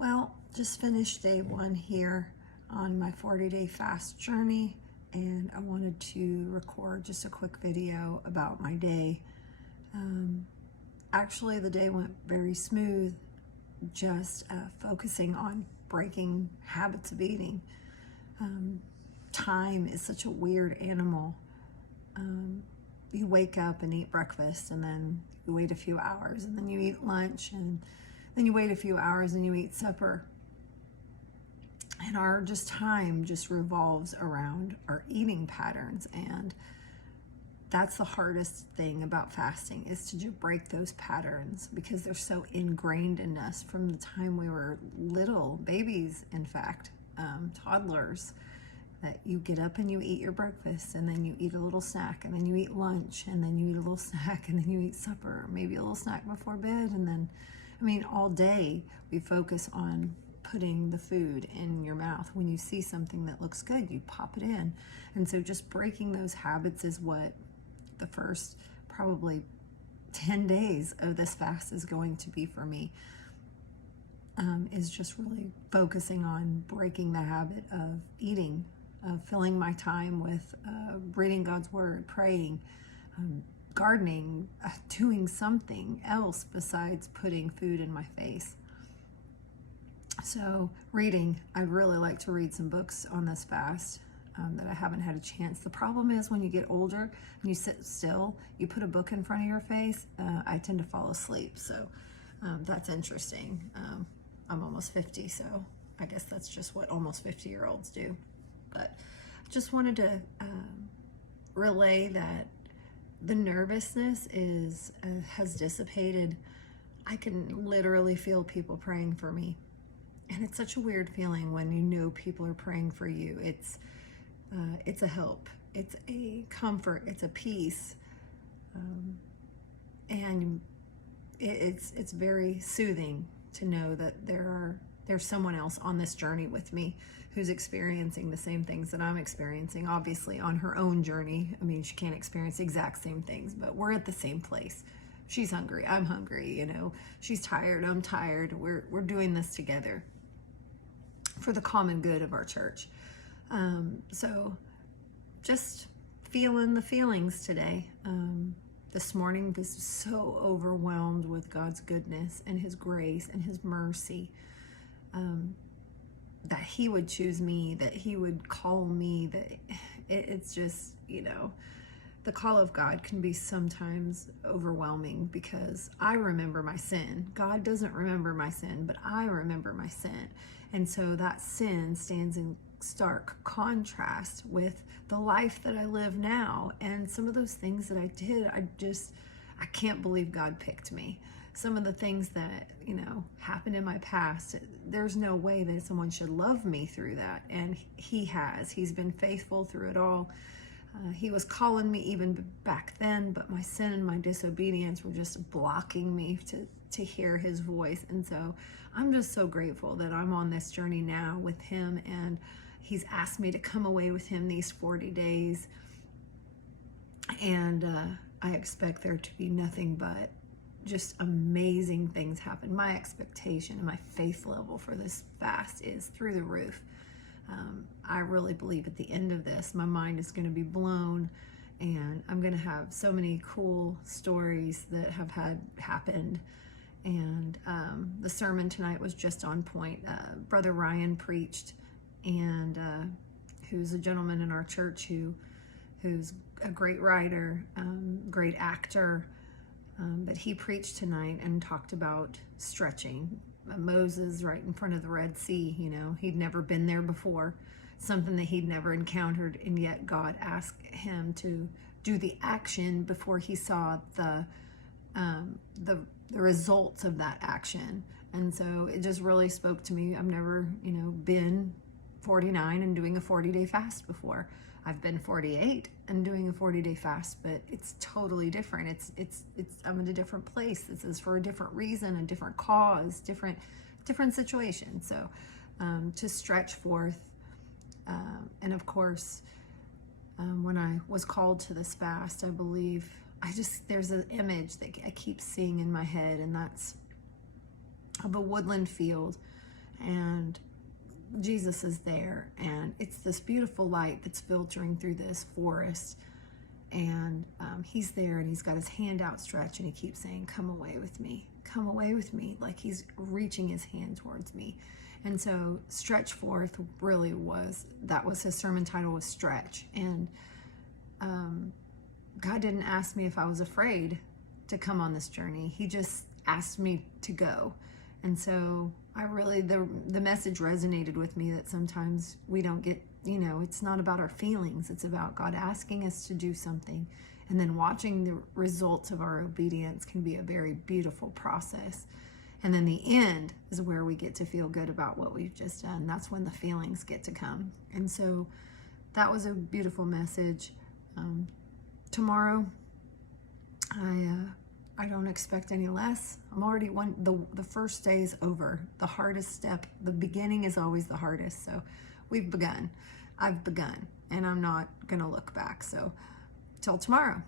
Well, just finished day one here on my 40-day fast journey, and I wanted to record just a quick video about my day. Actually, the day went very smooth, just focusing on breaking habits of eating. Time is such a weird animal. You wake up and eat breakfast, and then you wait a few hours, and then you eat lunch, and then you wait a few hours and you eat supper. And our time just revolves around our eating patterns. And that's the hardest thing about fasting, is to break those patterns, because they're so ingrained in us from the time we were little babies, in fact, toddlers, that you get up and you eat your breakfast, and then you eat a little snack, and then you eat lunch, and then you eat a little snack, and then you eat supper, maybe a little snack before bed. And then, all day we focus on putting the food in your mouth. When you see something that looks good, you pop it in. And so just breaking those habits is what the first probably 10 days of this fast is going to be for me. Is just really focusing on breaking the habit of eating, filling my time with reading God's word, praying, gardening, doing something else besides putting food in my face. So reading, I'd really like to read some books on this fast that I haven't had a chance. The problem is, when you get older and you sit still, you put a book in front of your face, I tend to fall asleep. So that's interesting. I'm almost 50, so I guess that's just what almost 50-year-olds do. But just wanted to relay that the nervousness has dissipated. I can literally feel people praying for me. And it's such a weird feeling when you know people are praying for you. It's a help, it's a comfort, it's a peace, and it's very soothing to know that there's someone else on this journey with me who's experiencing the same things that I'm experiencing. Obviously, on her own journey, she can't experience the exact same things, but we're at the same place. She's hungry, I'm hungry. She's tired, I'm tired. We're doing this together for the common good of our church. So just feeling the feelings today. This morning was so overwhelmed with God's goodness and His grace and His mercy, that He would choose me, that He would call me, that it's just, the call of God can be sometimes overwhelming, because I remember my sin. God doesn't remember my sin, but I remember my sin. And so that sin stands in stark contrast with the life that I live now. And some of those things that I did, I can't believe God picked me. Some of the things that, happened in my past, there's no way that someone should love me through that. And He has. He's been faithful through it all. He was calling me even back then, but my sin and my disobedience were just blocking me to hear His voice. And so I'm just so grateful that I'm on this journey now with Him, and He's asked me to come away with Him these 40 days. And I expect there to be nothing but just amazing things happen. My expectation and my faith level for this fast is through the roof. I really believe at the end of this, my mind is going to be blown, and I'm going to have so many cool stories that have happened. And the sermon tonight was just on point. Brother Ryan preached, and who's a gentleman in our church who's a great writer, great actor, but he preached tonight and talked about stretching. Moses right in front of the Red Sea, he'd never been there before, something that he'd never encountered, and yet God asked him to do the action before he saw the results of that action. And so it just really spoke to me. I've never, been 49 and doing a 40-day fast before. I've been 48 and doing a 40-day fast, but it's totally different. I'm in a different place. This is for a different reason, a different cause, different situation. So to stretch forth, and of course, when I was called to this fast, I believe there's an image that I keep seeing in my head, and that's of a woodland field and Jesus is there, and it's this beautiful light that's filtering through this forest, and he's there, and he's got his hand outstretched, and he keeps saying, come away with me, come away with me, like he's reaching his hand towards me. And so Stretch Forth really was, that was his sermon title, was Stretch. And God didn't ask me if I was afraid to come on this journey. He just asked me to go. And so I really, the message resonated with me, that sometimes we don't get, it's not about our feelings. It's about God asking us to do something, and then watching the results of our obedience can be a very beautiful process. And then the end is where we get to feel good about what we've just done. That's when the feelings get to come. And so that was a beautiful message. Tomorrow, I don't expect any less. I'm already the first day is over. The hardest step, the beginning is always the hardest. So we've begun. I've begun, and I'm not going to look back. So till tomorrow.